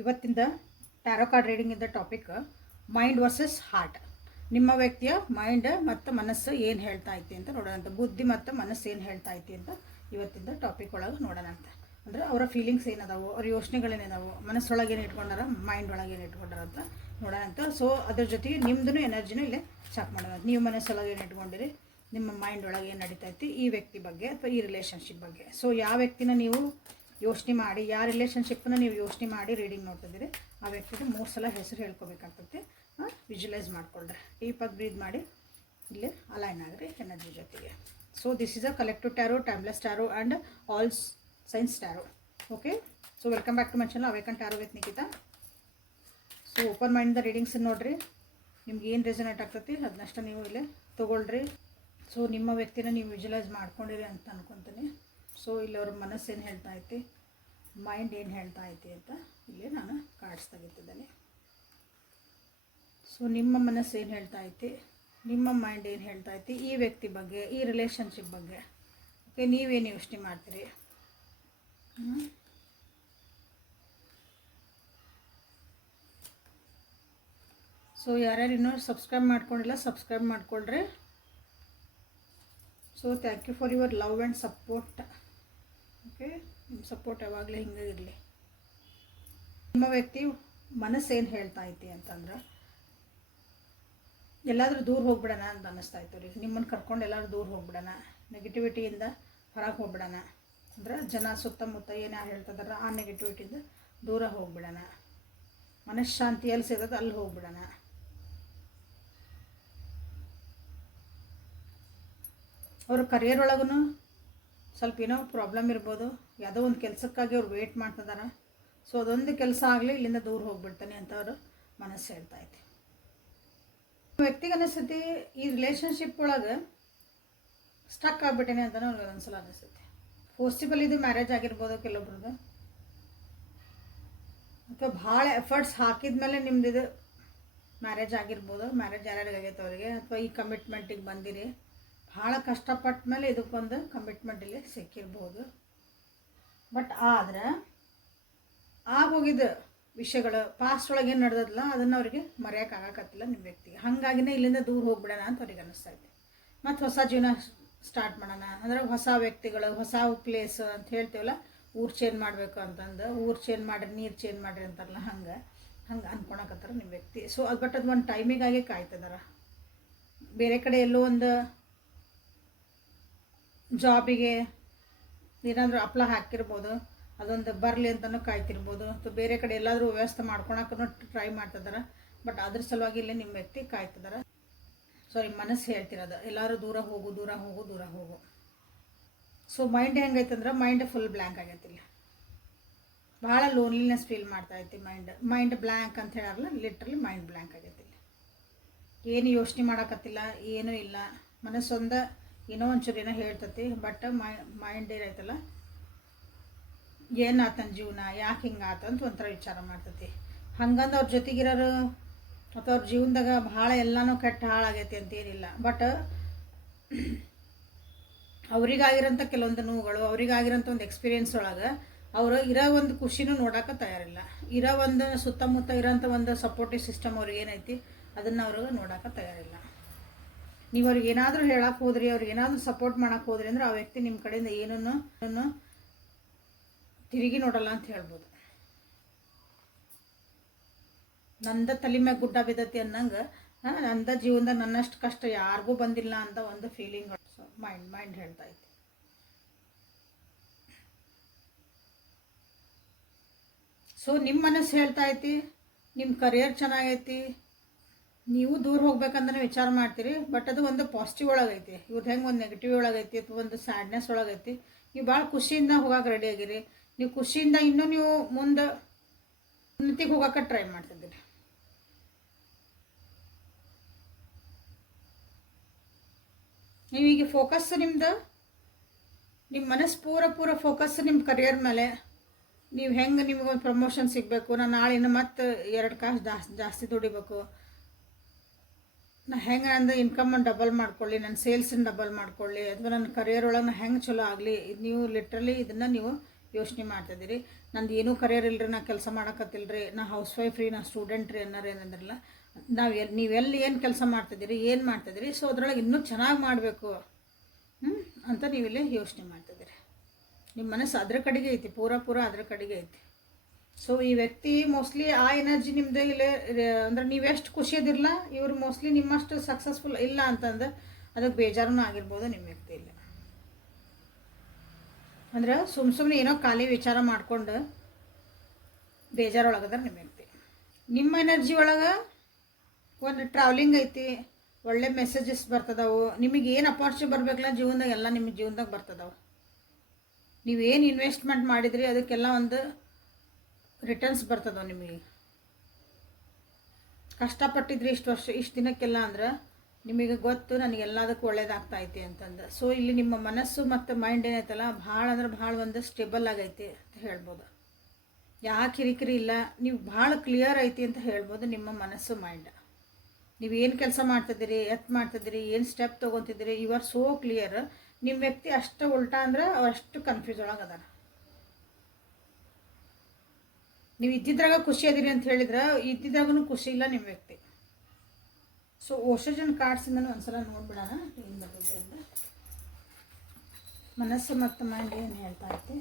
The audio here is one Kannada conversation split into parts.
ಇವತ್ತಿಂದ ಟ್ಯಾರೋ ಕಾರ್ಡ್ ರೀಡಿಂಗ್ ಇದ್ದ ಟಾಪಿಕ್ ಮೈಂಡ್ ವರ್ಸಸ್ ಹಾರ್ಟ್. ನಿಮ್ಮ ವ್ಯಕ್ತಿಯ ಮೈಂಡ್ ಮತ್ತು ಮನಸ್ಸು ಏನು ಹೇಳ್ತಾ ಐತಿ ಅಂತ ನೋಡೋಣ. ಬುದ್ಧಿ ಮತ್ತು ಮನಸ್ಸು ಏನು ಹೇಳ್ತಾ ಐತಿ ಅಂತ ಇವತ್ತಿಂದ ಟಾಪಿಕ್ ಒಳಗೆ ನೋಡೋಣ ಅಂತ. ಅಂದರೆ ಅವರ ಫೀಲಿಂಗ್ಸ್ ಏನದಾವು, ಅವ್ರ ಯೋಚನೆಗಳೇನಿದಾವು, ಮನಸ್ಸೊಳಗೆ ಏನು ಇಟ್ಕೊಂಡಾರ, ಮೈಂಡ್ ಒಳಗೆ ಏನು ಇಟ್ಕೊಂಡಾರ ಅಂತ ನೋಡೋಣ ಅಂತ. ಸೊ ಅದ್ರ ಜೊತೆಗೆ ನಿಮ್ಮದು ಎನರ್ಜಿನೂ ಇಲ್ಲೇ ಚೆಕ್ ಮಾಡೋಣ. ನೀವು ಮನಸ್ಸೊಳಗೆ ಏನು ಇಟ್ಕೊಂಡಿರಿ, ನಿಮ್ಮ ಮೈಂಡ್ ಒಳಗೆ ಏನು ನಡೀತೈತಿ ಈ ವ್ಯಕ್ತಿ ಬಗ್ಗೆ ಅಥವಾ ಈ ರಿಲೇಷನ್ಶಿಪ್ ಬಗ್ಗೆ. ಸೊ ಯಾವ ವ್ಯಕ್ತಿನ ನೀವು ಯೋಚನೆ ಮಾಡಿ, ಯಾವ ರಿಲೇಷನ್ಶಿಪ್ಪನ್ನ ನೀವು ಯೋಚನೆ ಮಾಡಿ ರೀಡಿಂಗ್ ನೋಡ್ತಿದ್ದೀರಿ ಆ ವ್ಯಕ್ತಿಗೆ 3 ಸಲ ಹೆಸರು ಹೇಳ್ಕೊಬೇಕಾಗ್ತೈತಿ. ವಿಜುವಲೈಸ್ ಮಾಡ್ಕೊಳ್ರಿ, ಡೀಪಾಗಿ ಬ್ರೀದ್ ಮಾಡಿ ಇಲ್ಲಿ ಅಲೈನ್ ಆಗ್ರಿ ಎನರ್ಜಿ ಜೊತೆಗೆ. So this is a collective tarot, timeless tarot and all signs tarot. Okay, so welcome back to my channel awaken tarot with Nikhita. So open ಮೈಂಡಿಂದ ರೀಡಿಂಗ್ಸ್ ನೋಡಿರಿ, ನಿಮ್ಗೆ ಏನು ರೆಸನೇಟ್ ಆಗ್ತೈತಿ ಅದನ್ನಷ್ಟು ನೀವು ಇಲ್ಲೇ ತೊಗೊಳ್ರಿ. ಸೊ ನಿಮ್ಮ ವ್ಯಕ್ತಿನ ನೀವು ವಿಜುವಲೈಸ್ ಮಾಡ್ಕೊಂಡಿರಿ ಅಂತ ಅನ್ಕೊತೀನಿ. ಸೊ ಇಲ್ಲಿ ಅವ್ರ ಮನಸ್ಸು ಏನು ಹೇಳ್ತಾ ಐತಿ, ಮೈಂಡ್ ಏನು ಹೇಳ್ತಾ ಐತಿ ಅಂತ ಇಲ್ಲಿ ನಾನು ಕಾರ್ಡ್ಸ್ ತೆಗಿತಿದ್ದೇನೆ. ಸೊ ನಿಮ್ಮ ಮನಸ್ಸು ಏನು ಹೇಳ್ತಾ ಐತಿ, ನಿಮ್ಮ ಮೈಂಡ್ ಏನು ಹೇಳ್ತಾ ಐತಿ ಈ ವ್ಯಕ್ತಿ ಬಗ್ಗೆ, ಈ ರಿಲೇಷನ್ಶಿಪ್ ಬಗ್ಗೆ. ಓಕೆ, ನೀವೇನು ಯೋಚನೆ ಮಾಡ್ತೀರಿ? ಸೊ ಯಾರ್ಯಾರು ಇನ್ನೂ ಸಬ್ಸ್ಕ್ರೈಬ್ ಮಾಡ್ಕೊಂಡಿಲ್ಲ ಸಬ್ಸ್ಕ್ರೈಬ್ ಮಾಡ್ಕೊಳ್ರಿ. So thank you for your love and support. Okay, ನಿಮ್ಮ ಸಪೋರ್ಟ್ ಯಾವಾಗಲೂ ಹಿಂಗೆ ಇರಲಿ. ನಿಮ್ಮ ವ್ಯಕ್ತಿ ಮನಸ್ಸು ಏನು ಹೇಳ್ತಾ ಐತಿ ಅಂತಂದ್ರೆ ಎಲ್ಲಾದರೂ ದೂರ ಹೋಗ್ಬಿಡೋಣ ಅಂತ ಅನ್ನಿಸ್ತಾ ಇತ್ತು ರೀ. ನಿಮ್ಮನ್ನು ಕರ್ಕೊಂಡು ಎಲ್ಲರೂ ದೂರ ಹೋಗ್ಬಿಡೋಣ, ನೆಗೆಟಿವಿಟಿಯಿಂದ ಹೊರಗೆ ಹೋಗ್ಬಿಡೋಣ. ಅಂದ್ರೆ ಜನ ಸುತ್ತಮುತ್ತ ಏನು ಯಾರು ಹೇಳ್ತಿದಾರ ಆ ನೆಗೆಟಿವಿಟಿಯಿಂದ ದೂರ ಹೋಗ್ಬಿಡೋಣ, ಮನಃಶಾಂತಿ ಎಲ್ಲಿ ಸಿಗೋದು ಅಲ್ಲಿ ಹೋಗ್ಬಿಡೋಣ. ಅವ್ರ ಕರಿಯರ್ ಒಳಗೂ ಸ್ವಲ್ಪ ಏನೋ ಪ್ರಾಬ್ಲಮ್ ಇರ್ಬೋದು, ಯಾವುದೋ ಒಂದು ಕೆಲಸಕ್ಕಾಗಿ ಅವ್ರು ವೇಟ್ ಮಾಡ್ತಿದಾರ. ಸೊ ಅದೊಂದು ಕೆಲಸ ಆಗಲಿ ಇಲ್ಲಿಂದ ದೂರ ಹೋಗ್ಬಿಡ್ತಾನೆ ಅಂತ ಅವರು ಮನಸ್ಸು ಹೇಳ್ತಾ ಐತಿ. ವ್ಯಕ್ತಿಗೆ ಅನಿಸ್ತೈತಿ ಈ ರಿಲೇಷನ್ಶಿಪ್ ಒಳಗೆ ಸ್ಟಕ್ ಆಗ್ಬಿಟ್ಟೇನೆ ಅಂತ ಅವ್ರಿಗೆ ಒಂದ್ಸಲ ಅನಿಸ್ತೈತಿ. ಫೋರ್ಸಿಬಲ್ ಇದು ಮ್ಯಾರೇಜ್ ಆಗಿರ್ಬೋದು ಕೆಲವೊಬ್ರದ್ದು, ಅಥವಾ ಭಾಳ ಎಫರ್ಟ್ಸ್ ಹಾಕಿದ ಮೇಲೆ ನಿಮ್ದು ಮ್ಯಾರೇಜ್ ಆಗಿರ್ಬೋದು. ಮ್ಯಾರೇಜ್ ಯಾರ್ಯಾರಿಗಾಗೈತೆ ಅವರಿಗೆ, ಅಥವಾ ಈ ಕಮಿಟ್ಮೆಂಟಿಗೆ ಬಂದಿರಿ, ಭಾಳ ಕಷ್ಟಪಟ್ಟ ಮೇಲೆ ಇದಕ್ಕೊಂದು ಕಮಿಟ್ಮೆಂಟಲ್ಲಿ ಸಿಕ್ಕಿರ್ಬೋದು. ಬಟ್ ಆದ್ರೆ ಆಗೋಗಿದ್ದ ವಿಷಯಗಳು ಪಾಸ್ಟ್ ಒಳಗೆ ಏನು ನಡೆದಲ್ಲ ಅದನ್ನು ಅವರಿಗೆ ಮರೆಯೋಕ್ಕಾಗಕತ್ತಿಲ್ಲ ನಿಮ್ಮ ವ್ಯಕ್ತಿಗೆ. ಹಾಗಾಗಿನೇ ಇಲ್ಲಿಂದ ದೂರ ಹೋಗ್ಬಿಡೋಣ ಅಂತ ಅವ್ರಿಗೆ ಅನ್ನಿಸ್ತೈತಿ. ಮತ್ತು ಹೊಸ ಜೀವನ ಸ್ಟಾರ್ಟ್ ಮಾಡೋಣ ಅಂದರೆ ಹೊಸ ವ್ಯಕ್ತಿಗಳು, ಹೊಸ ಪ್ಲೇಸ್ ಅಂತ ಹೇಳ್ತೀವಲ್ಲ, ಊರು ಚೇಂಜ್ ಮಾಡಬೇಕು ಅಂತಂದು, ಊರು ಚೇಂಜ್ ಮಾಡಿರಿ ನೀರು ಚೇಂಜ್ ಮಾಡಿರಿ ಅಂತಾರಲ್ಲ, ಹಂಗೆ ಅಂದ್ಕೊಳಕತ್ತಾರ ನಿಮ್ಮ ವ್ಯಕ್ತಿ. ಸೊ ಅದು ಬಟ್ ಅದು ಒಂದು ಟೈಮಿಗಾಗಿ ಕಾಯ್ತಿದಾರ. ಬೇರೆ ಕಡೆ ಎಲ್ಲೋ ಒಂದು ಜಾಬಿಗೆ ಏನಾದರೂ ಅಪ್ಲೈ ಹಾಕಿರ್ಬೋದು, ಅದೊಂದು ಬರಲಿ ಅಂತಲೂ ಕಾಯ್ತಿರ್ಬೋದು, ಅಥವಾ ಬೇರೆ ಕಡೆ ಎಲ್ಲಾದರೂ ವ್ಯವಸ್ಥೆ ಮಾಡ್ಕೊಳಕ್ಕೂ ಟ್ರೈ ಮಾಡ್ತಿದ್ದಾರೆ. ಬಟ್ ಅದ್ರ ಸಲುವಾಗಿ ಇಲ್ಲಿ ನಿಮ್ಮ ವ್ಯಕ್ತಿ ಕಾಯ್ತಿದ್ದಾರೆ. ಸಾರಿ, ಮನಸ್ಸು ಹೇಳ್ತಿರೋದು ಎಲ್ಲರೂ ದೂರ ಹೋಗು ದೂರ ಹೋಗು ದೂರ ಹೋಗು. ಸೊ ಮೈಂಡ್ ಹೆಂಗೈತಂದ್ರೆ ಮೈಂಡ್ ಫುಲ್ ಬ್ಲ್ಯಾಂಕ್ ಆಗೈತಿ. ಇಲ್ಲಿ ಭಾಳ ಲೋನ್ಲಿನೆಸ್ ಫೀಲ್ ಮಾಡ್ತಾ ಐತಿ. ಮೈಂಡ್ ಬ್ಲ್ಯಾಂಕ್ ಅಂತ ಹೇಳಾರಲ್ಲ, ಲಿಟ್ರಲಿ ಮೈಂಡ್ ಬ್ಲ್ಯಾಂಕ್ ಆಗೈತಿ. ಇಲ್ಲಿ ಏನು ಯೋಚನೆ ಮಾಡೋಕತ್ತಿಲ್ಲ, ಏನೂ ಇಲ್ಲ. ಮನಸ್ಸೊಂದು ಏನೋ ಒಂಚೂರು ಏನೋ ಹೇಳ್ತತಿ. ಬಟ್ ಮೈಂಡ್ ಏನೈತಲ್ಲ, ಏನಾತನ ಜೀವನ, ಯಾಕೆ ಹಿಂಗಾತ ಅಂತ ಒಂಥರ ವಿಚಾರ ಮಾಡ್ತತಿ. ಹಂಗಂದು ಅವ್ರ ಜೊತೆಗಿರೋರು ಅಥವಾ ಅವ್ರ ಜೀವನದಾಗ ಭಾಳ ಎಲ್ಲನೂ ಕೆಟ್ಟ ಹಾಳಾಗೈತಿ ಅಂತೇನಿಲ್ಲ. ಬಟ್ ಅವ್ರಿಗಾಗಿರೋಂಥ ಕೆಲವೊಂದು ನೋವುಗಳು, ಅವ್ರಿಗಾಗಿರೋಂಥ ಒಂದು ಎಕ್ಸ್ಪೀರಿಯೆನ್ಸ್ ಒಳಗೆ ಅವರು ಇರೋ ಒಂದು ಖುಷಿನೂ ನೋಡೋಕೆ ತಯಾರಿಲ್ಲ. ಇರೋ ಒಂದು ಸುತ್ತಮುತ್ತ ಇರೋಂಥ ಒಂದು ಸಪೋರ್ಟಿವ್ ಸಿಸ್ಟಮ್ ಅವ್ರಿಗೆ ಏನೈತಿ ಅದನ್ನು ಅವ್ರಿಗೆ ನೋಡೋಕೆ ತಯಾರಿಲ್ಲ. ನೀವು ಅವ್ರಿಗೆ ಏನಾದರೂ ಹೇಳಕ್ಕೆ ಹೋದ್ರಿ, ಅವ್ರಿಗೆ ಏನಾದರೂ ಸಪೋರ್ಟ್ ಮಾಡೋಕ್ಕೆ ಹೋದ್ರಿ ಅಂದ್ರೆ ಆ ವ್ಯಕ್ತಿ ನಿಮ್ಮ ಕಡೆಯಿಂದ ಏನನ್ನು ತಿರುಗಿ ನೋಡಲ್ಲ ಅಂತ ಹೇಳ್ಬೋದು. ನಂದ ತಲೆ ಮ್ಯಾಗ ಗುಡ್ಡ ಬಿದ್ದತಿ ಅನ್ನಂಗೆ, ನಂದ ಜೀವನದಾಗ ನನ್ನಷ್ಟು ಕಷ್ಟ ಯಾರಿಗೂ ಬಂದಿಲ್ಲ ಅಂತ ಒಂದು ಫೀಲಿಂಗ್ ಮೈಂಡ್ ಹೇಳ್ತಾ ಐತಿ. ಸೊ ನಿಮ್ಮ ಮನಸ್ಸು ಹೇಳ್ತಾ ಐತಿ ನಿಮ್ಮ ಕರಿಯರ್ ಚೆನ್ನಾಗೈತಿ, ನೀವು ದೂರ ಹೋಗ್ಬೇಕಂದ್ರೆ ವಿಚಾರ ಮಾಡ್ತೀರಿ. ಬಟ್ ಅದು ಒಂದು ಪಾಸಿಟಿವ್ ಒಳಗೈತಿ, ಇವ್ರದ್ದು ಹೆಂಗೆ ಒಂದು ನೆಗೆಟಿವ್ ಒಳಗೈತಿ ಅಥವಾ ಒಂದು ಸ್ಯಾಡ್ನೆಸ್ ಒಳಗೈತಿ. ನೀವು ಭಾಳ ಖುಷಿಯಿಂದ ಹೋಗಕ್ಕೆ ರೆಡಿ ಆಗಿರಿ. ನೀವು ಖುಷಿಯಿಂದ ಇನ್ನೂ ನೀವು ಮುಂದೆ ಉನ್ನತಿಗೆ ಹೋಗೋಕೆ ಟ್ರೈ ಮಾಡ್ತಿದ್ದೀರಿ. ನೀವೀಗ ಫೋಕಸ್ ನಿಮ್ಮ ಮನಸ್ಸು ಪೂರ ಫೋಕಸ್ ನಿಮ್ಮ ಕರಿಯರ್ ಮೇಲೆ. ನೀವು ಹೆಂಗೆ ನಿಮಗೊಂದು ಪ್ರಮೋಷನ್ ಸಿಗಬೇಕು, ನಾನು ನಾಳಿನ ಮತ್ತು 2 ಕಾಸು ಜಾಸ್ತಿ ದುಡಿಬೇಕು, ನಾ ಹೆಂಗೆ ಅಂದ್ರೆ ಇನ್ಕಮನ್ನು ಡಬಲ್ ಮಾಡ್ಕೊಳ್ಳಿ, ನನ್ನ ಸೇಲ್ಸನ್ನು ಡಬಲ್ ಮಾಡ್ಕೊಳ್ಳಿ, ಅಥವಾ ನನ್ನ ಕರಿಯರ್ ಒಳಗೆ ನಾ ಹೆಂಗೆ ಚಲೋ ಆಗಲಿ, ನೀವು ಲಿಟ್ರಲಿ ಇದನ್ನು ನೀವು ಯೋಚನೆ ಮಾಡ್ತಿದ್ದೀರಿ. ನಂದು ಏನೂ ಕರಿಯರ್ ಇಲ್ಲರಿ, ನಾ ಕೆಲಸ ಮಾಡೋಕತ್ತಿಲ್ರಿ, ನಾ ಹೌಸ್ ವೈಫ್ ರೀ, ನಾ ಸ್ಟೂಡೆಂಟ್ ರೀ ಅನ್ನೋರು ಏನಂದ್ರಲ್ಲ, ನೀವೆಲ್ಲಿ ಏನು ಕೆಲಸ ಮಾಡ್ತಿದ್ದೀರಿ, ಏನು ಮಾಡ್ತಿದ್ದೀರಿ, ಸೊ ಅದ್ರೊಳಗೆ ಇನ್ನೂ ಚೆನ್ನಾಗಿ ಮಾಡಬೇಕು ಅಂತ ನೀವಿಲ್ಲಿ ಯೋಚನೆ ಮಾಡ್ತಿದ್ದೀರಿ. ನಿಮ್ಮ ಮನಸ್ಸು ಅದ್ರ ಕಡೆಗೆ ಐತಿ, ಪೂರ ಅದ್ರ ಕಡೆಗೆ ಐತಿ. ಸೊ ಈ ವ್ಯಕ್ತಿ ಮೋಸ್ಟ್ಲಿ ಆ ಎನರ್ಜಿ ನಿಮ್ಮದು ಇಲ್ಲ ಅಂದ್ರೆ ನೀವೆಷ್ಟು ಖುಷಿಯದಿರಲ್ಲ, ಇವರು ಮೋಸ್ಟ್ಲಿ ನಿಮ್ಮಷ್ಟು ಸಕ್ಸಸ್ಫುಲ್ ಇಲ್ಲ ಅಂತಂದು ಅದಕ್ಕೆ ಬೇಜಾರೂ ಆಗಿರ್ಬೋದು ನಿಮ್ಮ ವ್ಯಕ್ತಿ ಇಲ್ಲ. ಅಂದ್ರೆ ಸುಮ್ಮನೆ ಏನೋ ಖಾಲಿ ವಿಚಾರ ಮಾಡ್ಕೊಂಡು ಬೇಜಾರೊಳಗದ ನಿಮ್ಮ ವ್ಯಕ್ತಿ. ನಿಮ್ಮ ಎನರ್ಜಿ ಒಳಗೆ ಒಂದು ಟ್ರಾವೆಲಿಂಗ್ ಐತಿ, ಒಳ್ಳೆ ಮೆಸೇಜಸ್ ಬರ್ತದವು, ನಿಮಗೆ ಏನು ಅಪಾರ್ಚುನಿಟಿ ಬರಬೇಕಲ್ಲ ಜೀವನದಾಗ ಎಲ್ಲ ನಿಮ್ಮ ಜೀವನದಾಗ ಬರ್ತದವು. ನೀವೇನು ಇನ್ವೆಸ್ಟ್ಮೆಂಟ್ ಮಾಡಿದ್ರಿ ಅದಕ್ಕೆಲ್ಲ ಒಂದು ರಿಟರ್ನ್ಸ್ ಬರ್ತದವು. ನಿಮಗೆ ಕಷ್ಟಪಟ್ಟಿದ್ರಿ ಇಷ್ಟು ವರ್ಷ ಇಷ್ಟು ದಿನಕ್ಕೆಲ್ಲ ಅಂದ್ರೆ ನಿಮಗೆ ಗೊತ್ತು ನನಗೆಲ್ಲದಕ್ಕೂ ಒಳ್ಳೇದಾಗ್ತಾಯಿತಿ ಅಂತಂದು. ಸೊ ಇಲ್ಲಿ ನಿಮ್ಮ ಮನಸ್ಸು ಮತ್ತು ಮೈಂಡ್ ಏನೈತಲ್ಲ ಭಾಳ ಅಂದ್ರೆ ಭಾಳ ಒಂದು ಸ್ಟೇಬಲ್ ಆಗೈತಿ ಅಂತ ಹೇಳ್ಬೋದು. ಯಾವ ಕಿರಿಕಿರಿ ಇಲ್ಲ, ನೀವು ಭಾಳ ಕ್ಲಿಯರ್ ಐತಿ ಅಂತ ಹೇಳ್ಬೋದು ನಿಮ್ಮ ಮನಸ್ಸು ಮೈಂಡ್. ನೀವು ಏನು ಕೆಲಸ ಮಾಡ್ತಿದ್ದೀರಿ, ಮಾಡ್ತಿದ್ದೀರಿ, ಏನು ಸ್ಟೆಪ್ ತೊಗೊತಿದ್ದೀರಿ, ಯು ಆರ್ ಸೋ ಕ್ಲಿಯರ್. ನಿಮ್ಮ ವ್ಯಕ್ತಿ ಅಷ್ಟು ಉಲ್ಟಾ ಅಂದ್ರೆ ಅಷ್ಟು ಕನ್ಫ್ಯೂಸ್ ಒಳಗೆ ಅದಾರ. ನೀವು ಇದ್ದಿದ್ರಾಗ ಖುಷಿ ಅದೀರಿ ಅಂತ ಹೇಳಿದ್ರೆ ಇದ್ದಿದ್ರಾಗೂ ಖುಷಿ ಇಲ್ಲ ನಿಮ್ಮ ವ್ಯಕ್ತಿ. ಸೊ ಓಷನ್ ಕಾರ್ಡ್ಸಿಂದನೂ ಒಂದ್ಸಲ ನೋಡ್ಬಿಡೋಣ ಏನು ಬರ್ತದೆ ಅಂತ. ಮನಸ್ಸು ಮತ್ತು ಮೈಂಡ್ ಏನು ಹೇಳ್ತಾ ಐತಿ,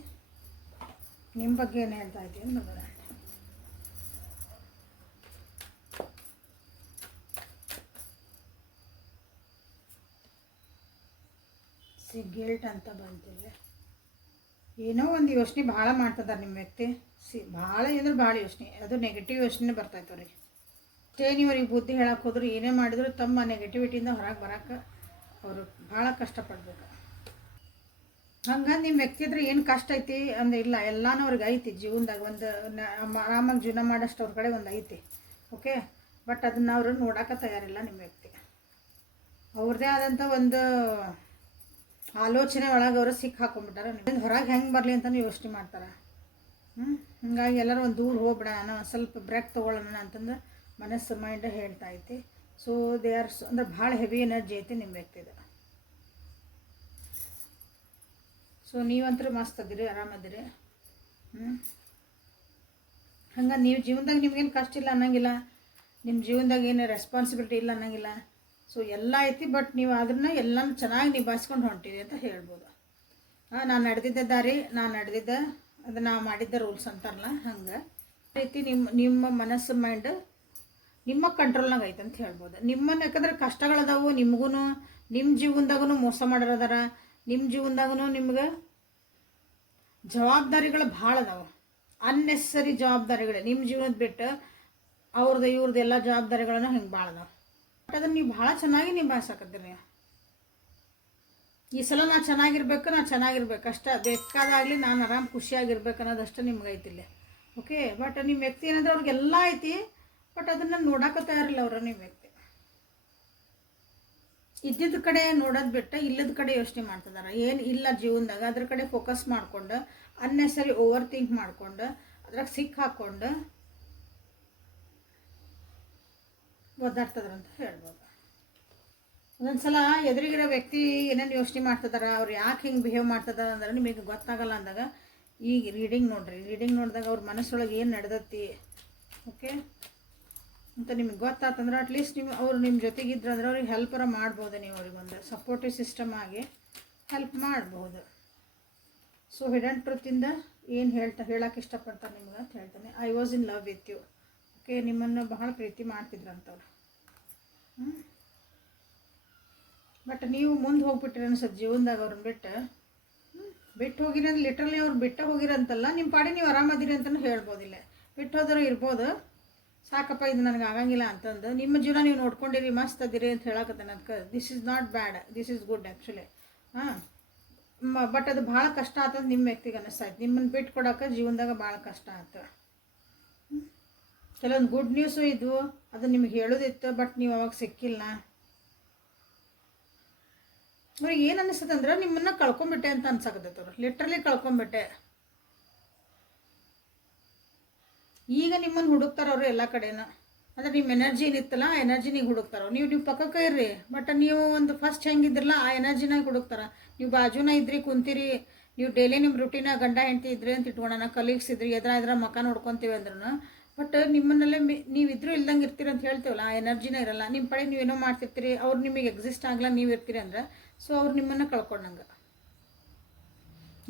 ನಿಮ್ಮ ಬಗ್ಗೆ ಏನು ಹೇಳ್ತಾ ಐತಿ ಅಂತ ನೋಡೋಣ. ಗಿಲ್ಟ್ ಅಂತ ಬಂತಿಲ್ಲ, ಏನೋ ಒಂದು ಯೋಚನೆ ಭಾಳ ಮಾಡ್ತಿದ್ದಾರೆ ನಿಮ್ಮ ವ್ಯಕ್ತಿ. ಭಾಳ ಅಂದ್ರೆ ಭಾಳ ಯೋಚನೆ, ಅದು ನೆಗೆಟಿವ್ ಯೋಚನೆ ಬರ್ತಾಯಿತ್ತು ಅವ್ರಿಗೆ. ಅಷ್ಟೇ ನೀವು ಅವ್ರಿಗೆ ಬುದ್ಧಿ ಹೇಳಕ್ಕೆ ಹೋದ್ರು ಏನೇ ಮಾಡಿದ್ರು ತಮ್ಮ ನೆಗೆಟಿವಿಟಿಯಿಂದ ಹೊರಗೆ ಬರೋಕೆ ಅವರು ಭಾಳ ಕಷ್ಟಪಡ್ಬೇಕು. ಹಂಗೆ ನಿಮ್ಮ ವ್ಯಕ್ತಿ ಇದ್ರೆ ಏನು ಕಷ್ಟ ಐತಿ ಅಂದ್ರೆ ಇಲ್ಲ, ಎಲ್ಲನೂ ಅವ್ರಿಗೆ ಐತಿ ಜೀವನದಾಗ, ಒಂದು ಆರಾಮಾಗಿ ಜೀವನ ಮಾಡೋಷ್ಟು ಅವ್ರ ಕಡೆ ಒಂದು ಐತಿ. ಓಕೆ, ಬಟ್ ಅದನ್ನು ಅವರು ನೋಡೋಕೆ ತಯಾರಿಲ್ಲ ನಿಮ್ಮ ವ್ಯಕ್ತಿ. ಅವ್ರದ್ದೇ ಆದಂಥ ಒಂದು ಆಲೋಚನೆ ಒಳಗೆ ಅವರು ಸಿಕ್ಕಿ ಹಾಕೊಂಡ್ಬಿಟ್ಟಾರೆ. ಹೊರಗೆ ಹೆಂಗೆ ಬರಲಿ ಅಂತ ಯೋಚನೆ ಮಾಡ್ತಾರೆ. ಹೀಗಾಗಿ ಎಲ್ಲರೂ ಒಂದು ದೂರ ಹೋಗ್ಬಿಡೋಣ, ಸ್ವಲ್ಪ ಬ್ರೇಕ್ ತೊಗೊಳ್ಳೋಣ ಅಂತಂದ್ರೆ ಮನಸ್ಸು ಮೈಂಡ್ ಹೇಳ್ತಾ ಐತಿ. ಸೊ ದೇ ಆರ್ ಅಂದ್ರೆ ಭಾಳ ಹೆವಿ ಎನರ್ಜಿ ಐತಿ ನಿಮ್ಮ ವ್ಯಕ್ತಿದು. ಸೊ ನೀವಂತರೂ ಮಸ್ತ್ ಅದಿರಿ, ಆರಾಮದಿರಿ. ಹಂಗೆ ನೀವು ಜೀವನದಾಗ ನಿಮ್ಗೇನು ಕಷ್ಟ ಇಲ್ಲ ಅನ್ನಂಗಿಲ್ಲ, ನಿಮ್ಮ ಜೀವನದಾಗ ಏನು ರೆಸ್ಪಾನ್ಸಿಬಿಲಿಟಿ ಇಲ್ಲ ಅನ್ನಂಗಿಲ್ಲ. ಸೊ ಎಲ್ಲ ಐತಿ, ಬಟ್ ನೀವು ಅದನ್ನು ಎಲ್ಲನೂ ಚೆನ್ನಾಗಿ ನಿಭಾಯಿಸ್ಕೊಂಡು ಹೊಂಟಿರಿ ಅಂತ ಹೇಳ್ಬೋದು. ನಾನು ನಡೆದಿದ್ದ ದಾರಿ, ನಾನು ನಡೆದಿದ್ದ ಅದು ನಾವು ಮಾಡಿದ್ದ ರೂಲ್ಸ್ ಅಂತಾರಲ್ಲ ಹಂಗೆ ರೀತಿ ನಿಮ್ಮ ಮನಸ್ಸು ಮೈಂಡ್ ನಿಮ್ಮ ಕಂಟ್ರೋಲ್ನಾಗ ಐತೆ ಅಂತ ಹೇಳ್ಬೋದು. ನಿಮ್ಮನ್ನು ಯಾಕಂದ್ರೆ ಕಷ್ಟಗಳದಾವು ನಿಮಗೂ, ನಿಮ್ಮ ಜೀವನದಾಗೂ ಮೋಸ ಮಾಡಿರೋದಾರ, ನಿಮ್ಮ ಜೀವನದಾಗೂ ನಿಮ್ಗೆ ಜವಾಬ್ದಾರಿಗಳು ಭಾಳ ಅದಾವೆ, ಅನ್ನೆಸರಿ ಜವಾಬ್ದಾರಿಗಳು ನಿಮ್ಮ ಜೀವನದ ಬಿಟ್ಟು ಅವ್ರದ್ದು ಇವ್ರದ್ದು ಎಲ್ಲ ಜವಾಬ್ದಾರಿಗಳನ್ನು ಹಿಂಗೆ ಭಾಳ ಅದಾವೆ. ಬಟ್ ಅದನ್ನು ನೀವು ಭಾಳ ಚೆನ್ನಾಗಿ ನಿಭಾಯಿಸಕತ್ತೀರಿ. ಈ ಸಲ ನಾ ಚೆನ್ನಾಗಿರ್ಬೇಕು ಅಷ್ಟೇ, ಬೇಕಾದಾಗಲಿ ನಾನು ಆರಾಮ್ ಖುಷಿಯಾಗಿರ್ಬೇಕು ಅನ್ನೋದಷ್ಟು ನಿಮ್ಗೆ ಐತಿಲ್ಲ. ಓಕೆ, ಬಟ್ ನಿಮ್ಮ ವ್ಯಕ್ತಿ ಏನಂದ್ರೆ ಅವ್ರಿಗೆಲ್ಲ ಐತಿ, ಬಟ್ ಅದನ್ನು ನೋಡೋಕೆ ತಯಾರಿಲ್ಲ ಅವರು. ನಿಮ್ಮ ವ್ಯಕ್ತಿ ಇದ್ದಿದ್ದ ಕಡೆ ನೋಡೋದು ಬಿಟ್ಟು ಇಲ್ಲದ ಕಡೆ ಯೋಚನೆ ಮಾಡ್ತಿದ್ದಾರೆ. ಏನು ಇಲ್ಲ ಜೀವನದಾಗ ಅದ್ರ ಕಡೆ ಫೋಕಸ್ ಮಾಡಿಕೊಂಡು ಅನ್ನೆಸರಿ ಓವರ್ ಥಿಂಕ್ ಮಾಡಿಕೊಂಡು ಅದ್ರಾಗ ಸಿಕ್ಕಿ ಹಾಕ್ಕೊಂಡು ಒದ್ದಾಡ್ತದ್ರ ಅಂತ ಹೇಳ್ಬೋದು. ಒಂದೊಂದ್ಸಲ ಎದುರಿಗಿರೋ ವ್ಯಕ್ತಿ ಏನೇನು ಯೋಚನೆ ಮಾಡ್ತಿದಾರ, ಅವ್ರು ಯಾಕೆ ಹಿಂಗೆ ಬಿಹೇವ್ ಮಾಡ್ತಿದಾರ ಅಂದ್ರೆ ನಿಮಗೆ ಗೊತ್ತಾಗಲ್ಲ ಅಂದಾಗ ಈಗ ರೀಡಿಂಗ್ ನೋಡ್ರಿ. ರೀಡಿಂಗ್ ನೋಡಿದಾಗ ಅವ್ರ ಮನಸ್ಸೊಳಗೆ ಏನು ನಡೆದತ್ತಿ ಓಕೆ ಅಂತ ನಿಮಗೆ ಗೊತ್ತಾತಂದ್ರೆ ಅಟ್ಲೀಸ್ಟ್ ನೀವು ಅವ್ರು ನಿಮ್ಮ ಜೊತೆಗಿದ್ರು ಅಂದ್ರೆ ಅವ್ರಿಗೆ ಹೆಲ್ಪರ ಮಾಡ್ಬೋದು. ನೀವು ಅವ್ರಿಗೊಂದು ಸಪೋರ್ಟಿವ್ ಸಿಸ್ಟಮ್ ಆಗಿ ಹೆಲ್ಪ್ ಮಾಡ್ಬೋದು. ಸೊ ಹಿಡನ್ ಟ್ರೂತಿಂದ ಏನು ಹೇಳಕ್ಕೆ ಇಷ್ಟಪಡ್ತಾರೆ ನಿಮ್ಗೆ ಅಂತ ಹೇಳ್ತಾನೆ. I was in love with you. Okay, ನಿಮ್ಮನ್ನು ಬಹಳ ಪ್ರೀತಿ ಮಾಡ್ತಿದ್ರಂತವ್ರು. ಬಟ್ ನೀವು ಮುಂದೆ ಹೋಗ್ಬಿಟ್ರಿ ಅನ್ಸತ್ತೆ ಜೀವನದಾಗ ಅವ್ರನ್ನ ಬಿಟ್ಟು ಹೋಗಿರಿ ಅಂದ್ರೆ ಲಿಟ್ರಲಿ ಅವ್ರು ಬಿಟ್ಟು ಹೋಗಿರಂತಲ್ಲ, ನಿಮ್ಮ ಪಾಡಿ ನೀವು ಆರಾಮದಿರಿ ಅಂತಲೂ ಹೇಳ್ಬೋದಿಲ್ಲ. ಬಿಟ್ಟು ಹೋದರೂ ಇರ್ಬೋದು, ಸಾಕಪ್ಪ ಇದು ನನಗೆ ಆಗಂಗಿಲ್ಲ ಅಂತಂದು ನಿಮ್ಮ ಜೀವನ ನೀವು ನೋಡ್ಕೊಂಡಿರಿ, ಮಸ್ತ್ ಅದಿರಿ ಅಂತ ಹೇಳಕತ್ತಾನೆ. ಅದಕ್ಕೆ this is not bad, this is good actually. But ಅದು ಭಾಳ ಕಷ್ಟ ಆತಂದು ನಿಮ್ಮ ವ್ಯಕ್ತಿಗೆ ಅನ್ನಿಸ್ತಾಯ್ತು. ನಿಮ್ಮನ್ನು ಬಿಟ್ಟು ಕೊಡೋಕೆ ಜೀವನದಾಗ ಭಾಳ ಕಷ್ಟ ಆಯ್ತು. ಕೆಲವೊಂದು ಗುಡ್ ನ್ಯೂಸು ಇದ್ವು, ಅದು ನಿಮ್ಗೆ ಹೇಳೋದಿತ್ತು, ಬಟ್ ನೀವು ಅವಾಗ ಸಿಕ್ಕಿಲ್ಲ. ಅವ್ರಿಗೆ ಏನು ಅನ್ನಿಸ್ತದೆ ಅಂದ್ರೆ ನಿಮ್ಮನ್ನು ಕಳ್ಕೊಂಬಿಟ್ಟೆ ಅಂತ ಅನ್ಸಕತ್ತವ್ರು, ಲಿಟ್ರಲಿ ಕಳ್ಕೊಂಬಿಟ್ಟೆ. ಈಗ ನಿಮ್ಮನ್ನು ಹುಡುಕ್ತಾರವ್ರು ಎಲ್ಲ ಕಡೆನೂ. ಅಂದರೆ ನಿಮ್ಮ ಎನರ್ಜಿ ಏನಿತ್ತಲ್ಲ ಆ ಎನರ್ಜಿನಿಗೆ ಹುಡುಕ್ತಾರ. ನೀವು ಪಕ್ಕಕ್ಕೆ ಇರ್ರಿ, ಬಟ್ ನೀವು ಒಂದು ಫಸ್ಟ್ ಹೆಂಗಿದ್ರಲ್ಲ ಆ ಎನರ್ಜಿನಾಗ ಹುಡುಕ್ತಾರ. ನೀವು ಬಾಜುನ ಇದ್ರಿ ಕುಂತೀರಿ, ನೀವು ಡೈಲಿ ನಿಮ್ಮ ರೂಟೀನ ಗಂಡ ಹೆಂಡತಿ ಇದ್ರಿ ಅಂತ ಇಟ್ಕೊಳ್ಳೋಣ, ಕಲೀಗ್ಸ್ ಇದ್ರಿ, ಎದ್ರ ಮಕ ನೋಡ್ಕೊತೀವಿ ಅಂದ್ರೂ ಬಟ್ ನಿಮ್ಮನ್ನಲ್ಲೇ ನೀವಿದ್ರೂ ಇಲ್ದಂಗೆ ಇರ್ತೀರಿ ಅಂತ ಹೇಳ್ತೀವಲ್ಲ, ಆ ಎನರ್ಜಿನೇ ಇರಲ್ಲ. ನಿಮ್ಮ ಪಡೆ ನೀವೇನೋ ಮಾಡ್ತಿರ್ತೀರಿ, ಅವ್ರು ನಿಮಗೆ ಎಕ್ಸಿಸ್ಟ್ ಆಗಲ್ಲ, ನೀವು ಇರ್ತೀರಿ ಅಂದ್ರೆ ಸೊ ಅವ್ರು ನಿಮ್ಮನ್ನು ಕಳ್ಕೊಂಡಂಗೆ.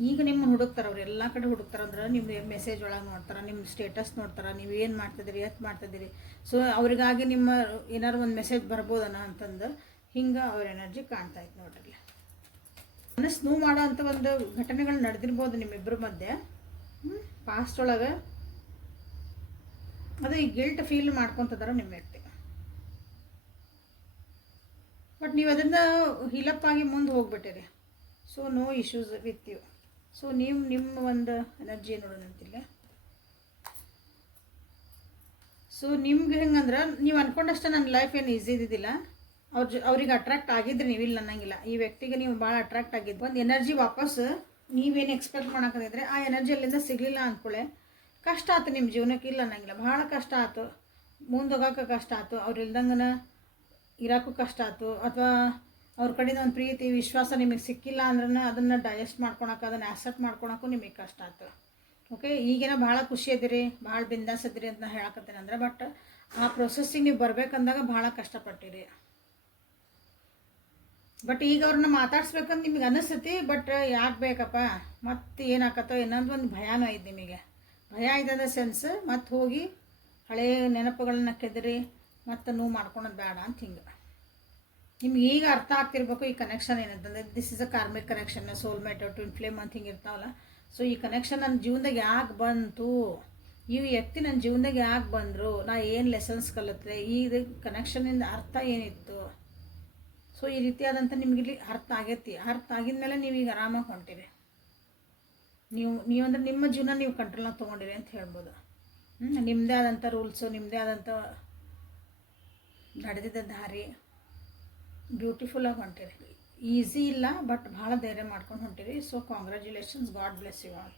ಈಗ ನಿಮ್ಮನ್ನು ಹುಡುಕ್ತಾರೆ, ಅವ್ರು ಎಲ್ಲ ಕಡೆ ಹುಡುಕ್ತಾರೆ ಅಂದ್ರೆ ನಿಮ್ಮ ಮೆಸೇಜ್ ಒಳಗೆ ನೋಡ್ತಾರೆ, ನಿಮ್ಮ ಸ್ಟೇಟಸ್ ನೋಡ್ತಾರೆ, ನೀವು ಏನು ಮಾಡ್ತಿದ್ದೀರಿ, ಎತ್ತು ಮಾಡ್ತಿದ್ದೀರಿ. ಸೊ ಅವ್ರಿಗಾಗಿ ನಿಮ್ಮ ಏನಾರು ಒಂದು ಮೆಸೇಜ್ ಬರ್ಬೋದನ ಅಂತಂದು ಹಿಂಗೆ ಅವ್ರ ಎನರ್ಜಿ ಕಾಣ್ತಾ ಇತ್ತು ನೋಡ್ರಿ. ಮನಸ್ಸು ನೋವು ಮಾಡೋ ಅಂಥ ಒಂದು ಘಟನೆಗಳು ನಡೆದಿರ್ಬೋದು ನಿಮ್ಮಿಬ್ಬರ ಮಧ್ಯೆ ಪಾಸ್ಟ್ ಒಳಗೆ. ಅದು ಈ ಗಿಲ್ಟ್ ಫೀಲ್ ಮಾಡ್ಕೊತದಾರ ನಿಮ್ಮ ವ್ಯಕ್ತಿ. ಬಟ್ ನೀವು ಅದರಿಂದ ಹೀಲಪ್ ಆಗಿ ಮುಂದೆ ಹೋಗ್ಬಿಟ್ಟಿರಿ. So no issues with you. So ನಿಮ್ಮ ಒಂದು ಎನರ್ಜಿ ನೋಡೋಣಂತಿಲ್ಲ. ಸೊ ನಿಮ್ಗೆ ಹೆಂಗಂದ್ರೆ ನೀವು ಅಂದ್ಕೊಂಡಷ್ಟೇ ನನ್ನ ಲೈಫ್ ಏನು ಈಸಿ ಇದ್ದಿದ್ದಿಲ್ಲ. ಅವ್ರಿಗೆ ಅಟ್ರಾಕ್ಟ್ ಆಗಿದ್ರಿ, ನೀವಿಲ್ಲ ಅನ್ನಂಗಿಲ್ಲ. ಈ ವ್ಯಕ್ತಿಗೆ ನೀವು ಭಾಳ ಅಟ್ರಾಕ್ಟ್ ಆಗಿದ್ದು ಒಂದು ಎನರ್ಜಿ ವಾಪಸ್ ನೀವೇನು ಎಕ್ಸ್ಪೆಕ್ಟ್ ಮಾಡೋಕ್ಕಾಗಿದ್ರೆ ಆ ಎನರ್ಜಿ ಅಲ್ಲಿಂದ ಸಿಗಲಿಲ್ಲ ಅಂದ್ಕೊಳ್ಳೆ ಕಷ್ಟ ಆಯ್ತು ನಿಮ್ಮ ಜೀವನಕ್ಕೆ, ಇಲ್ಲ ಅನ್ನಂಗಿಲ್ಲ. ಭಾಳ ಕಷ್ಟ ಆಯ್ತು, ಮುಂದೆ ಹೋಗೋಕೆ ಕಷ್ಟ ಆಯ್ತು, ಅವ್ರು ಇಲ್ದಂಗೆ ಇರೋಕ್ಕೂ ಕಷ್ಟ ಆಯ್ತು, ಅಥವಾ ಅವ್ರ ಕಡೆಯಿಂದ ಒಂದು ಪ್ರೀತಿ ವಿಶ್ವಾಸ ನಿಮಗೆ ಸಿಕ್ಕಿಲ್ಲ ಅಂದ್ರೆ ಅದನ್ನು ಡೈಜೆಸ್ಟ್ ಮಾಡ್ಕೊಳಕ್ಕೆ, ಅದನ್ನು ಆಕ್ಸೆಪ್ಟ್ ಮಾಡ್ಕೊಳಕ್ಕೂ ನಿಮಗೆ ಕಷ್ಟ ಆಯ್ತು. ಓಕೆ, ಈಗೇನೋ ಭಾಳ ಖುಷಿ ಇದ್ದೀರಿ, ಭಾಳ ಬಿಂದಾಸ್ ಇದ್ದೀರಿ ಅಂತ ಹೇಳಕತ್ತೇನೆ ಅಂದರೆ, ಬಟ್ ಆ ಪ್ರೊಸೆಸ್ಸಿಗೆ ನೀವು ಬರಬೇಕಂದಾಗ ಭಾಳ ಕಷ್ಟಪಟ್ಟಿರಿ. ಬಟ್ ಈಗ ಅವ್ರನ್ನ ಮಾತಾಡ್ಸ್ಬೇಕಂತ ನಿಮಗೆ ಅನಿಸ್ತೈತಿ, ಬಟ್ ಯಾಕೆ ಬೇಕಪ್ಪ ಮತ್ತು ಏನಾಕತ್ತೋ ಏನಂದ್ರೆ ಒಂದು ಭಯನೂ ಐತೆ ನಿಮಗೆ. ಭಯ ಇದ್ದದ ಸೆನ್ಸ್ ಮತ್ತು ಹೋಗಿ ಹಳೇ ನೆನಪುಗಳನ್ನ ಕೆದರಿ ಮತ್ತು ನೋವು ಮಾಡ್ಕೊಳೋದು ಬೇಡ ಅಂತ ಹಿಂಗೆ ನಿಮ್ಗೆ ಈಗ ಅರ್ಥ ಆಗ್ತಿರ್ಬೇಕು. ಈ ಕನೆಕ್ಷನ್ ಏನಂತಂದರೆ this is a karmic connection, soulmate, twin flame ಅಂತ ಹಿಂಗೆ ಇರ್ತಾವಲ್ಲ. ಸೊ ಈ ಕನೆಕ್ಷನ್ ನನ್ನ ಜೀವನದಾಗ ಯಾಕೆ ಬಂತು, ಈ ವ್ಯಕ್ತಿ ನನ್ನ ಜೀವನದಾಗ ಯಾಕೆ ಬಂದರು, ನಾ ಏನು ಲೆಸನ್ಸ್ ಕಲಿತ್ರೆ, ಈ ಕನೆಕ್ಷನಿಂದ ಅರ್ಥ ಏನಿತ್ತು. ಸೊ ಈ ರೀತಿಯಾದಂಥ ನಿಮಗಿಲ್ಲಿ ಅರ್ಥ ಆಗೈತಿ. ಅರ್ಥ ಆಗಿದ್ಮೇಲೆ ನೀವೀಗ ಆರಾಮಾಗಿ ಹೊಂಟಿರಿ. ನೀವಂದ್ರೆ ನಿಮ್ಮ ಜೀವನ ನೀವು ಕಂಟ್ರೋಲ್ನಾಗ ತೊಗೊಂಡಿರಿ ಅಂತ ಹೇಳ್ಬೋದು. ನಿಮ್ಮದೇ ಆದಂಥ ರೂಲ್ಸು, ನಿಮ್ಮದೇ ಆದಂಥ ನಡೆದಿದ್ದ ದಾರಿ ಬ್ಯೂಟಿಫುಲ್ಲಾಗಿ ಹೊಂಟಿರಿ. ಈಸಿ ಇಲ್ಲ, ಬಟ್ ಭಾಳ ಧೈರ್ಯ ಮಾಡ್ಕೊಂಡು ಹೊಂಟಿರಿ. So congratulations, God bless you all.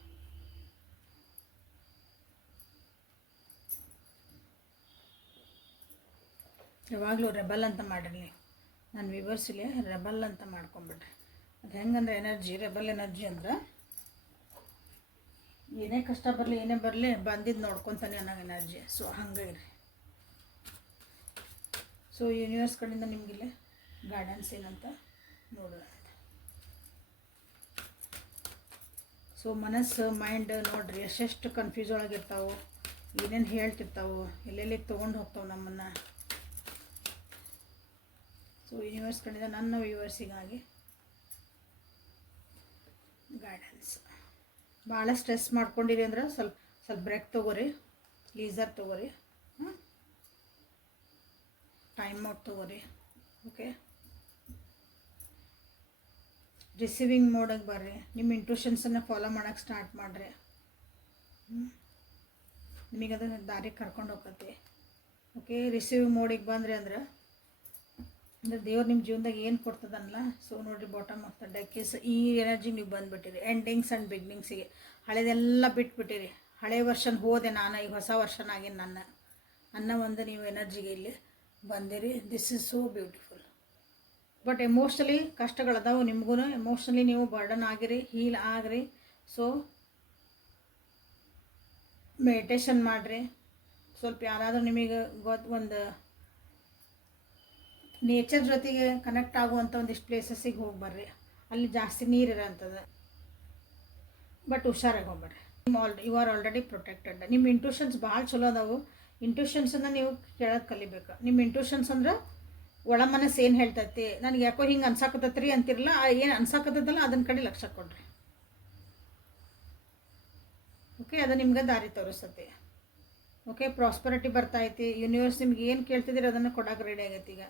ಯಾವಾಗಲೂ ರೆಬಲ್ ಅಂತ ಮಾಡಿರಲಿ. ನಾನು ವಿವರ್ಸಿಲಿ ರೆಬಲ್ ಅಂತ ಮಾಡ್ಕೊಂಬಿಡ್ರಿ. ಅದು ಹೆಂಗಂದ್ರೆ ಎನರ್ಜಿ, ರೆಬಲ್ ಎನರ್ಜಿ ಅಂದ್ರೆ ಏನೇ ಕಷ್ಟ ಬರಲಿ, ಏನೇ ಬರಲಿ ಬಂದಿದ್ದು ನೋಡ್ಕೊತಾನೆ ಅನ್ನೋ ಎನರ್ಜಿ. ಸೊ ಹಂಗೆ ಇರಿ. ಸೊ ಯೂನಿವರ್ಸ್ ಕಡೆಯಿಂದ ನಿಮಗಿಲ್ಲಿ ಗೈಡೆನ್ಸ್ ಏನಂತ ನೋಡೋಣ. ಸೊ ಮನಸ್ಸು, ಮೈಂಡ್ ನೋಡ್ರಿ ಎಷ್ಟೆಷ್ಟು ಕನ್ಫ್ಯೂಸ್ ಒಳಗಿರ್ತಾವೆ, ಏನೇನು ಹೇಳ್ತಿರ್ತಾವೆ, ಎಲ್ಲೆಲ್ಲಿಗೆ ತೊಗೊಂಡು ಹೋಗ್ತಾವೆ ನಮ್ಮನ್ನು. ಸೊ ಯೂನಿವರ್ಸ್ ಕಡೆಯಿಂದ ನನ್ನ ವ್ಯೂವರ್ಸಿಗಾಗಿ ಗೈಡೆನ್ಸ್. ಭಾಳ ಸ್ಟ್ರೆಸ್ ಮಾಡ್ಕೊಂಡಿರಿ ಅಂದ್ರೆ ಸ್ವಲ್ಪ ಬ್ರೇಕ್ ತೊಗೋರಿ, ಲೀಸರ್ ತೊಗೋರಿ, ಟೈಮ್ ಔಟ್ ತೊಗೋರಿ. ಓಕೆ, ರಿಸೀವಿಂಗ್ ಮೋಡಿಗೆ ಬರ್ರಿ. ನಿಮ್ಮ ಇಂಟ್ಯೂಷನ್ಸನ್ನು ಫಾಲೋ ಮಾಡೋಕ್ಕೆ ಸ್ಟಾರ್ಟ್ ಮಾಡಿರಿ. ನಿಮಗದು ದಾರಿ ಕರ್ಕೊಂಡು ಹೋಗತ್ತೆ. ಓಕೆ, ರಿಸೀವಿಂಗ್ ಮೋಡಿಗೆ ಬಂದ್ರಿ ಅಂದ್ರೆ ದೇವ್ರು ನಿಮ್ಮ ಜೀವನದಾಗ ಏನು ಕೊಡ್ತದಲ್ಲ. ಸೊ ನೋಡಿರಿ, bottom of the deck is ಈ ಎನರ್ಜಿ ನೀವು ಬಂದುಬಿಟ್ಟಿರಿ. Endings and ಬಿಗ್ನಿಂಗ್ಸಿಗೆ ಹಳೆದೆಲ್ಲ ಬಿಟ್ಬಿಟ್ಟಿರಿ. ಹಳೆ ವರ್ಷನ್ ಹೋದೆ ನಾನು, ಈಗ ಹೊಸ ವರ್ಷನ್ ಆಗಿನ ನನ್ನ ಅನ್ನೋ ಒಂದು ನೀವು ಎನರ್ಜಿಗೆ ಇಲ್ಲಿ ಬಂದಿರಿ. This is so beautiful. But emotionally ಕಷ್ಟಗಳದಾವು ನಿಮಗೂ. ಎಮೋಷ್ನಲಿ ನೀವು ಬರ್ಡನ್ ಆಗಿರಿ, ಹೀಲ್ ಆಗಿರಿ. ಸೊ ಮೆಡಿಟೇಷನ್ ಮಾಡಿರಿ. ಸ್ವಲ್ಪ ಯಾರಾದರೂ ನಿಮಗೆ ಒಂದು ನೇಚರ್ ಜೊತೆಗೆ ಕನೆಕ್ಟ್ ಆಗುವಂಥ ಒಂದಿಷ್ಟು ಪ್ಲೇಸಸ್ಸಿಗೆ ಹೋಗಿ ಬರ್ರಿ. ಅಲ್ಲಿ ಜಾಸ್ತಿ ನೀರು ಇರೋಂಥದ್ದು. ಬಟ್ ಹುಷಾರಾಗಿ ಹೋಗ್ಬರ್ರಿ. You are already protected. ನಿಮ್ಮ ಇಂಟ್ಯೂಷನ್ಸ್ ಭಾಳ ಚಲೋ ಅದಾವು. ಇಂಟ್ಯೂಷನ್ಸನ್ನು ನೀವು ಕೇಳೋದು ಕಲಿಬೇಕು. ನಿಮ್ಮ ಇಂಟ್ಯೂಷನ್ಸ್ ಅಂದ್ರೆ ಒಳ ಮನಸ್ಸು ಏನು ಹೇಳ್ತೈತಿ, ನನಗೆ ಯಾಕೋ ಹಿಂಗೆ ಅನ್ಸಾಕತ್ತೈತ್ರಿ ಅಂತಿರಲ್ಲ, ಏನು ಅನ್ಸಾಕತ್ತದಲ್ಲ ಅದನ್ನ ಕಡೆ ಲಕ್ಷ್ಯ ಕೊಡ್ರಿ. ಓಕೆ, ಅದು ನಿಮ್ಗೆ ದಾರಿ ತೋರಿಸ್ತೈತಿ. ಓಕೆ, ಪ್ರಾಸ್ಪರಿಟಿ ಬರ್ತೈತಿ. ಯೂನಿವರ್ಸ್ ನಿಮ್ಗೆ ಏನು ಕೇಳ್ತಿದ್ದೀರಿ ಅದನ್ನು ಕೊಡೋಕೆ ರೆಡಿ ಆಗೈತಿ. ಈಗ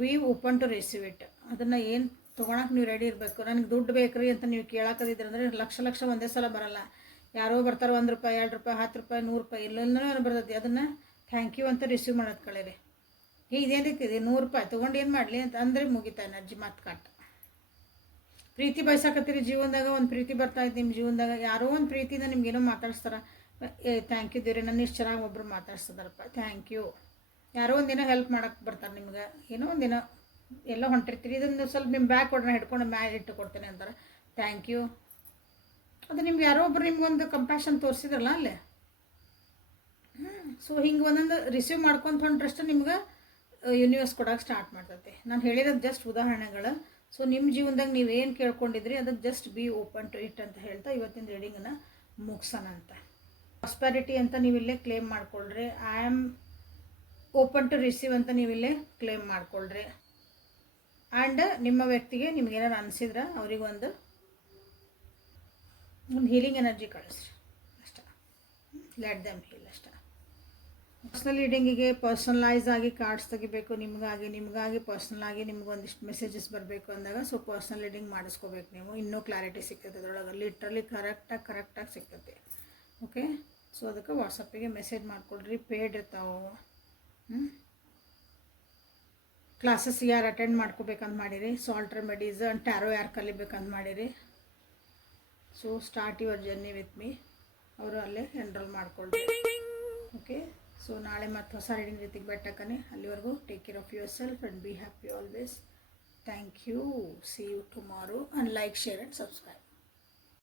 be open to receive it. ಅದನ್ನು ಏನು ತೊಗೊಳಕ್ಕೆ ನೀವು ರೆಡಿ ಇರಬೇಕು. ನನಗೆ ದುಡ್ಡು ಬೇಕ್ರಿ ಅಂತ ನೀವು ಕೇಳಾಕದಿದ್ರಿ ಅಂದರೆ ಲಕ್ಷ ಒಂದೇ ಸಲ ಬರಲ್ಲ. ಯಾರೋ ಬರ್ತಾರೆ, 1 ರೂಪಾಯಿ, 2 ರೂಪಾಯಿ, 10 ರೂಪಾಯಿ, 100 ರೂಪಾಯಿ, ಎಲ್ಲೆಲ್ಲನೂ ಬರ್ತೈತಿ. ಅದನ್ನು ಥ್ಯಾಂಕ್ ಯು ಅಂತ ರಿಸೀವ್ ಮಾಡೋದು ಕಳೀರಿ. ಇದೇನು ರೀತಿದೆ, 100 ರೂಪಾಯಿ ತೊಗೊಂಡು ಏನು ಮಾಡಲಿ ಅಂತ ಅಂದರೆ ಮುಗಿತಾ ಎನರ್ಜಿ ಮಾತು ಕಟ್. ಪ್ರೀತಿ ಬಯಸಾಕತ್ತೀರಿ ಜೀವನದಾಗ, ಒಂದು ಪ್ರೀತಿ ಬರ್ತಾಯಿತ್ತು ನಿಮ್ಮ ಜೀವನದಾಗ. ಯಾರೋ ಒಂದು ಪ್ರೀತಿಯಿಂದ ನಿಮ್ಗೇನೋ ಮಾತಾಡಿಸ್ತಾರೆ. ಥ್ಯಾಂಕ್ ಯು ದೇವ್ರಿ, ನನ್ನ ಇಷ್ಟು ಚೆನ್ನಾಗಿ ಒಬ್ಬರು ಮಾತಾಡ್ಸದಾರಪ್ಪ, ಥ್ಯಾಂಕ್ ಯು. ಯಾರೋ ಒಂದಿನ ಹೆಲ್ಪ್ ಮಾಡೋಕ್ಕೆ ಬರ್ತಾರೆ ನಿಮ್ಗೆ. ಏನೋ ಒಂದಿನ ಎಲ್ಲೋ ಹೊಂಟಿರ್ತೀರಿ, ಇದನ್ನು ಸ್ವಲ್ಪ ನಿಮ್ಮ ಬ್ಯಾಗ್ ಕೊಡ್ರೆ ಹಿಡ್ಕೊಂಡು ಮ್ಯಾಲೆ ಇಟ್ಟು ಕೊಡ್ತೇನೆ ಅಂತಾರೆ. Thank you. ಅದು ನಿಮ್ಗೆ ಯಾರೋ ಒಬ್ರು ನಿಮ್ಗೊಂದು ಕಂಪ್ಯಾಷನ್ ತೋರಿಸಿದ್ರಲ್ಲ ಅಲ್ಲೇ. ಸೊ ಹಿಂಗೆ ಒಂದೊಂದು ರಿಸೀವ್ ಮಾಡ್ಕೊತ ಹೊಂಟ್ರಷ್ಟು ನಿಮ್ಗೆ ಯೂನಿವರ್ಸ್ ಕೊಡೋಕೆ ಸ್ಟಾರ್ಟ್ ಮಾಡ್ತೈತೆ. ನಾನು ಹೇಳಿರೋದು ಜಸ್ಟ್ ಉದಾಹರಣೆಗಳು. ಸೊ ನಿಮ್ಮ ಜೀವನದಾಗ ನೀವೇನು ಕೇಳ್ಕೊಂಡಿದ್ರಿ ಅದಕ್ಕೆ just be open to it ಅಂತ ಹೇಳ್ತಾ ಇವತ್ತಿನ ರೀಡಿಂಗನ್ನು ಮುಗಿಸೋಣ ಅಂತ. ಪ್ರಾಸ್ಪೆರಿಟಿ ಅಂತ ನೀವಿಲ್ಲೇ ಕ್ಲೇಮ್ ಮಾಡ್ಕೊಳ್ರಿ. I am open to receive ಅಂತ ನೀವಿಲ್ಲೇ ಕ್ಲೇಮ್ ಮಾಡ್ಕೊಳ್ರಿ. ಆ್ಯಂಡ್ ನಿಮ್ಮ ವ್ಯಕ್ತಿಗೆ ನಿಮ್ಗೇನಾರು ಅನಿಸಿದ್ರೆ ಅವರಿಗೊಂದು ಹೀಲಿಂಗ್ ಎನರ್ಜಿ ಕಳಿಸ್ರಿ ಅಷ್ಟೇ. ಲೆಟ್ ದೆಮ್ ಹೀಲ್ ಅಷ್ಟೇ. ಪರ್ಸ್ನಲ್ ರೀಡಿಂಗಿಗೆ ಪರ್ಸನಲೈಸ್ ಆಗಿ ಕಾರ್ಡ್ಸ್ ತೆಗಿಬೇಕು ನಿಮಗಾಗಿ ಪರ್ಸ್ನಲ್ ಆಗಿ ನಿಮ್ಗೊಂದಿಷ್ಟು ಮೆಸೇಜಸ್ ಬರಬೇಕು ಅಂದಾಗ ಸೊ ಪರ್ಸ್ನಲ್ ರೀಡಿಂಗ್ ಮಾಡಿಸ್ಕೋಬೇಕು ನೀವು. ಇನ್ನೂ ಕ್ಲಾರಿಟಿ ಸಿಗ್ತೈತೆ ಅದರೊಳಗೆ. ಲಿಟ್ರಲಿ ಕರೆಕ್ಟಾಗಿ ಸಿಗ್ತೈತೆ. ಓಕೆ. ಸೊ ಅದಕ್ಕೆ ವಾಟ್ಸಪ್ಪಿಗೆ ಮೆಸೇಜ್ ಮಾಡ್ಕೊಳ್ರಿ. ಪೇಯ್ಡ್ ಇರ್ತಾವೆ. ಕ್ಲಾಸಸ್ ಯಾರು ಅಟೆಂಡ್ ಮಾಡ್ಕೋಬೇಕಂತ ಮಾಡಿರಿ, ಸಾಲ್ಟ್ ರೆಮಿಡೀಸ್ ಆ್ಯಂಡ್ ಟ್ಯಾರೋ ಯಾರು ಕಲಿಬೇಕಂತ ಮಾಡಿರಿ, so start your journey with me, ಅವರು ಅಲ್ಲೇ ಎನ್ರೋಲ್ ಮಾಡ್ಕೊಳ್ರಿ. ಓಕೆ. ಸೊ ನಾಳೆ ಮತ್ತು ಹೊಸ ರೀಡಿಂಗ್ ರೀತಿಗೆ ಬೆಟ್ಟಕ್ಕನೆ. ಅಲ್ಲಿವರೆಗೂ take care of yourself and be happy always. Thank you. See you tomorrow and like, share and subscribe.